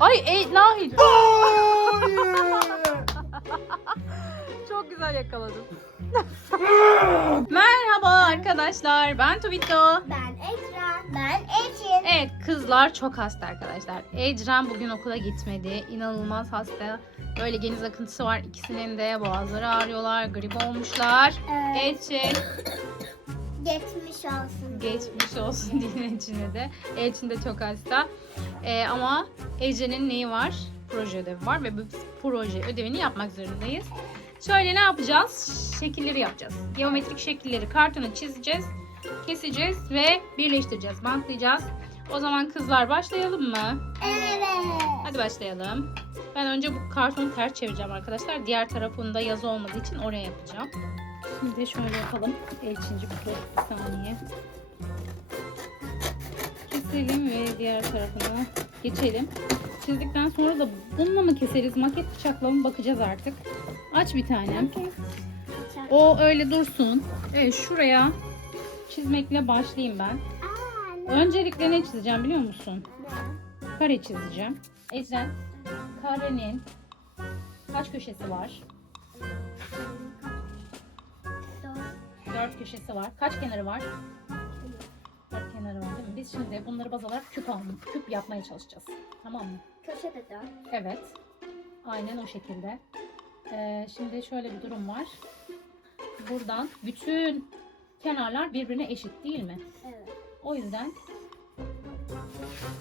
Ay ey. Hayır. Çok güzel yakaladım. Merhaba arkadaşlar. Ben Tuvito. Ben Esra. Ben Eçin. Evet kızlar çok hasta arkadaşlar. Ecren bugün okula gitmedi. İnanılmaz hasta. Böyle geniz akıntısı var. İkisinin de boğazları ağrıyorlar. Grip olmuşlar. Evet. Elçin Geçmiş olsun. geçmiş olsun diye içine de. Elçin de çok hasta. Ee, ama Ece'nin neyi var? Proje ödevi var ve bu proje ödevini yapmak zorundayız. Şöyle ne yapacağız? Şekilleri yapacağız. Geometrik şekilleri kartona çizeceğiz, keseceğiz ve birleştireceğiz, bantlayacağız. O zaman kızlar başlayalım mı? Evet. Hadi başlayalım. Ben önce bu kartonu ters çevireceğim arkadaşlar. Diğer tarafında yazı olmadığı için oraya yapacağım. Şimdi şöyle yapalım. Elçinci kutu bir saniye. Keselim ve diğer tarafına geçelim. Çizdikten sonra da bununla mı keseriz? Maket bıçakla mı bakacağız artık. Aç bir tane. O öyle dursun. Evet şuraya çizmekle başlayayım ben. Öncelikle ne çizeceğim biliyor musun? Kare çizeceğim. Ecren, karenin kaç köşesi var? Dört köşesi var. Kaç kenarı var? Dört kenarı var değil mi? Biz şimdi bunları baz alarak küp, alm- küp yapmaya çalışacağız. Tamam mı? Köşede dön. Evet. Aynen o şekilde. Ee, şimdi şöyle bir durum var. Buradan bütün kenarlar birbirine eşit değil mi? Evet. O yüzden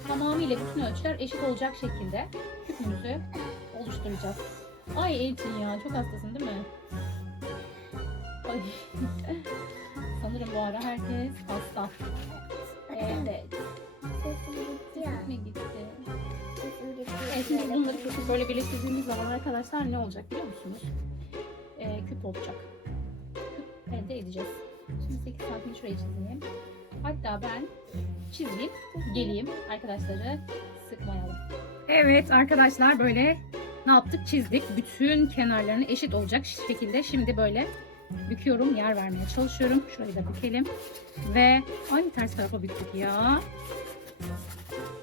tamamıyla bütün ölçüler eşit olacak şekilde küpümüzü oluşturacağız. Ay Elçin ya çok hastasın değil mi? Ay. Sanırım bu ara herkes hasta. Evet. Sesim. Mi gitti? Sesim gitti. Evet, şimdi bunları kesip böyle birleştirdiğimiz zaman arkadaşlar ne olacak biliyor musunuz? Ee, küp olacak. Küp elde edeceğiz. Şimdi 8 santim şuraya çizeyim. Hatta ben çizeyim, geleyim arkadaşları sıkmayalım. Evet arkadaşlar böyle ne yaptık? Çizdik. Bütün kenarlarını eşit olacak şekilde şimdi böyle büküyorum. Yer vermeye çalışıyorum. Şöyle de bükelim. Ve aynı ters tarafa büktük ya.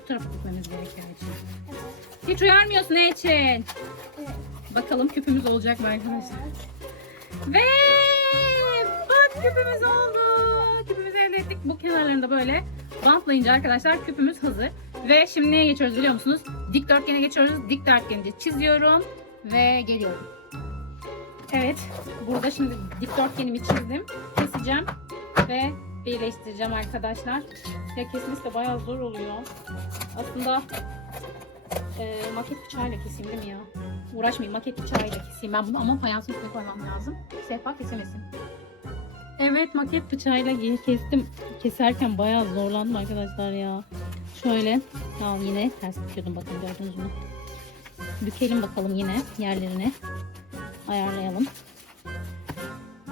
Bu tarafa bükmemiz gerekiyor için. Hiç uyarmıyorsun Eçin. Evet. Bakalım küpümüz olacak mı arkadaşlar? Ve bak küpümüz oldu. Küpümüzü elde ettik. Bu kenarlarını da böyle bantlayınca arkadaşlar küpümüz hazır. Ve şimdi neye geçiyoruz biliyor musunuz? Dikdörtgene geçiyoruz. Dikdörtgeni çiziyorum ve geliyorum. Evet. Burada şimdi dikdörtgenimi çizdim. Keseceğim ve birleştireceğim arkadaşlar. Ya kesmesi de bayağı zor oluyor. Aslında e, maket bıçağıyla keseyim değil mi ya? Uğraşmayayım maket bıçağıyla keseyim ben bunu ama fayansın üstüne koymam lazım. Sehpa kesemesin. Evet maket bıçağıyla kestim. Keserken bayağı zorlandım arkadaşlar ya. Şöyle al yine ters büküyordum bakın gördünüz mü? Bükelim bakalım yine yerlerini. Ayarlayalım.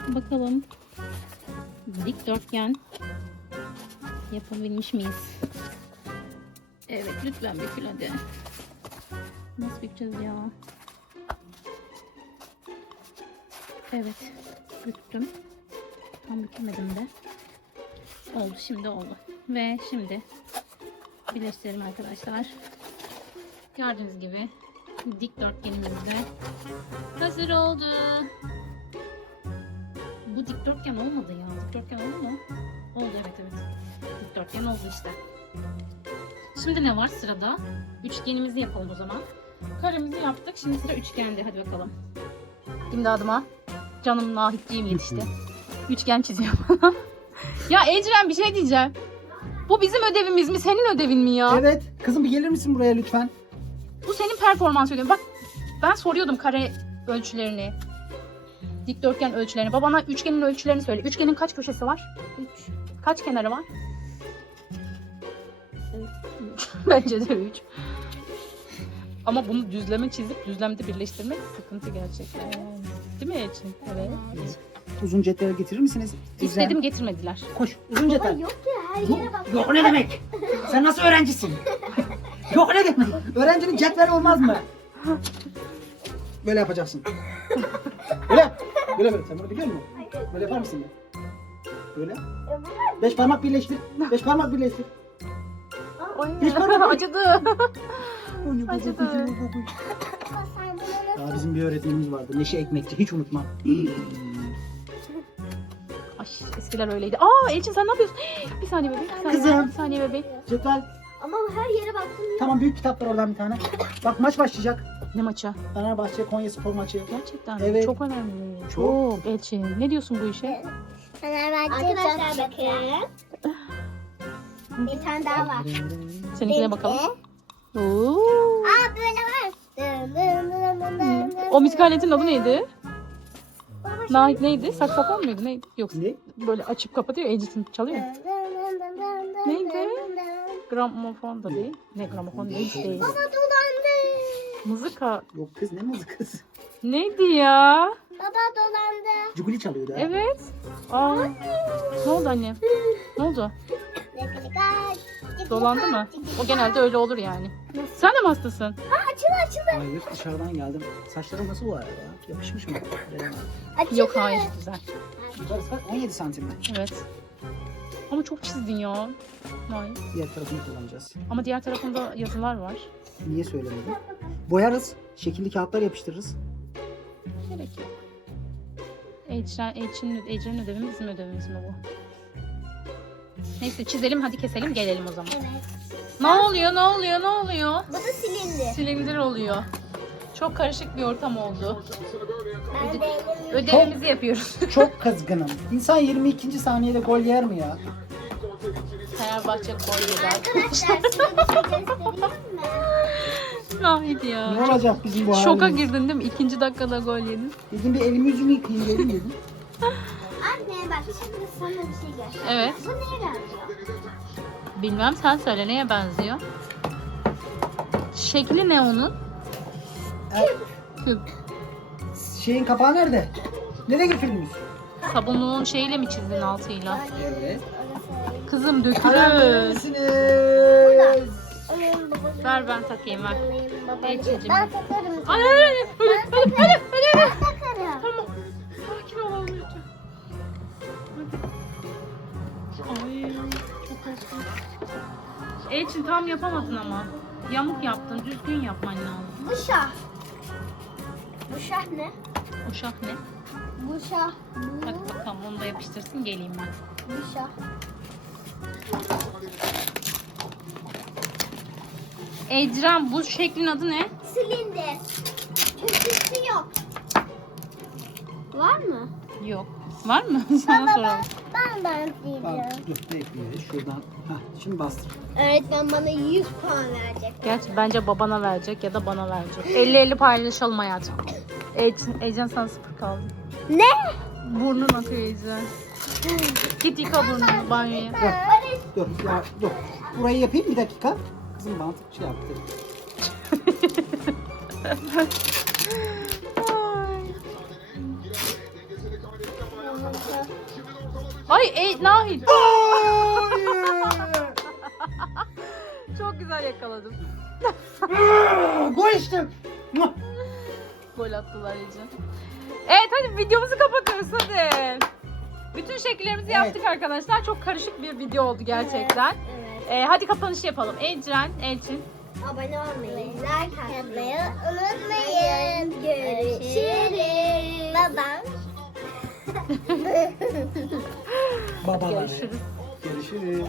Bakalım. Dikdörtgen yapabilmiş miyiz? Evet lütfen bükül hadi. Nasıl bükeceğiz ya? Evet. Büktüm. Tam bükemedim de. Oldu. Şimdi oldu. Ve şimdi birleştirelim arkadaşlar. Gördüğünüz gibi dikdörtgenimiz de hazır oldu. Bu dikdörtgen olmadı ya. Dikdörtgen oldu mu? Oldu evet evet. Dikdörtgen oldu işte. Şimdi ne var sırada? Üçgenimizi yapalım o zaman. Karemizi yaptık. Şimdi sıra üçgende. Hadi bakalım. İmdadıma. Canım Nahitciğim yetişti. Üçgen çiziyor bana. ya Ecren bir şey diyeceğim. Bu bizim ödevimiz mi? Senin ödevin mi ya? Evet. Kızım bir gelir misin buraya lütfen? Bu senin performans ödevin. Bak ben soruyordum kare ölçülerini. Dikdörtgen ölçülerini. Babana üçgenin ölçülerini söyle. Üçgenin kaç köşesi var? Üç. Kaç kenarı var? Bence de üç. Ama bunu düzleme çizip düzlemde birleştirmek sıkıntı gerçekten. Değil mi Elçin? Evet. Uzun cetvel getirir misiniz? Ecren? İstedim getirmediler. Koş. Uzun Baba cetvel. yok ya her yere bak. Yok ne demek? Sen nasıl öğrencisin? Yok ne demek? Öğrencinin cetveli olmaz mı? Böyle yapacaksın. Böyle yap. Böyle böyle. Sen bunu biliyor musun? Böyle yapar mısın? Böyle. Beş parmak birleştir. Beş parmak birleştir. Oy. Hiç görmedim. Acıdı. Acıdı. Baba sen bunu Ya bizim bir öğretmenimiz vardı. Neşe Ekmekçi. Hiç unutmam. Ay eskiler öyleydi. Aa Elçin sen ne yapıyorsun? Bir saniye bebeğim. Bir saniye, Kızım. Bir saniye bebeğim. Cetvel. Ama her yere baktım. Tamam büyük kitap var oradan bir tane. Bak maç başlayacak. Ne maça? Fenerbahçe Konya Spor maçı. Gerçekten Evet. çok önemli. Çok. Çok. Elçin ne diyorsun bu işe? Fenerbahçe Arkadaşlar bakın. Bir tane daha var. Seninkine bakalım. Oo. Aa böyle var. O müzik aletin adı neydi? Nait neydi? Saksafon muydu? Neydi? Yoksa Ne? böyle açıp kapatıyor. Elçin çalıyor. Neydi? Gramofon da değil. Ne gramofon değil. değil. Baba dolandı. Mızıka. Yok kız ne mızı kız. Neydi ya? Baba dolandı. Cuguli çalıyordu ha. Evet. Aa. Ne oldu anne? Ne oldu? Dolandı mı? O genelde öyle olur yani. Sen de mi hastasın? Aa açıldı açıldı. Hayır dışarıdan geldim. Saçlarım nasıl bu arada ya? Yapışmış mı? Açıldı. Yok hayır güzel. Yukarısı kaç? 17 santim mi? Evet. Ama çok çizdin ya. Hayır. Diğer tarafını kullanacağız. Ama diğer tarafında yazılar var. Niye söylemedin? Boyarız. Şekilli kağıtlar yapıştırırız. Gerek yok. Ecren, Ecren'in, Ecren'in ödevi mi bizim ödevimiz mi bu? Neyse çizelim hadi keselim gelelim o zaman. Evet. Ne oluyor ne oluyor ne oluyor? Bu da silindi. Silindir oluyor. Çok karışık bir ortam oldu. Ben de. Ödevimizi yapıyoruz. Çok kızgınım. İnsan 22. saniyede gol yer mi ya? Fenerbahçe gol yedi. Arkadaşlar size bir şey göstereyim mi? Ya. Ne olacak bizim bu Şoka halimiz? girdin değil mi? İkinci dakikada gol yedin. Dedim bir elimi yüzümü yıkayayım dedim dedim. Anne bak şimdi sana bir şey göster. Evet. Bu neye benziyor? Bilmem sen söyle neye benziyor? Şekli ne onun? E, Küp. şeyin kapağı nerede? Nereye götürdünüz? Sabunluğun şeyiyle mi çizdin altıyla? Evet. Kızım dökülür. Ver ben takayım ver. Ececiğim. Ben takarım. Ay ay ay. Öyle öyle öyle öyle. Çok korktum. Elçin tam yapamadın ama. Yamuk yaptın. Düzgün yapman lazım. Bu şah. Bu şah ne? O şah ne? Bu şah. Bu, Hadi bakalım onu da yapıştırsın geleyim ben. bu şah. Ecren bu şeklin adı ne? Silindir. Köşesi yok. Var mı? Yok. Var mı? Sana soralım. Ben ben Bak, dur bekle şuradan. Hah, şimdi bastır. Öğretmen bana 100 puan verecek. Gerçi bence babana verecek ya da bana verecek. 50-50 paylaşalım hayatım. Ecren, Ecren sana sıfır kaldı. Ne? Burnun akıyor Ecren. Git yıka burnunu banyoya. Barış. Dur ya dur. Burayı yapayım bir dakika. Kızım bant şey yaptı. Ay e, Nahit. Çok güzel yakaladım. Gol işte. Gol attılar Ecren. Evet hadi videomuzu kapatıyoruz hadi. Bütün şekillerimizi Evet. yaptık arkadaşlar. Çok karışık bir video oldu gerçekten. Evet. Ee, hadi kapanış yapalım. Ecren, Elçin. Abone olmayı, like atmayı unutmayın. Görüşürüz. Baba. Babaları. Görüşürüz. Görüşürüz.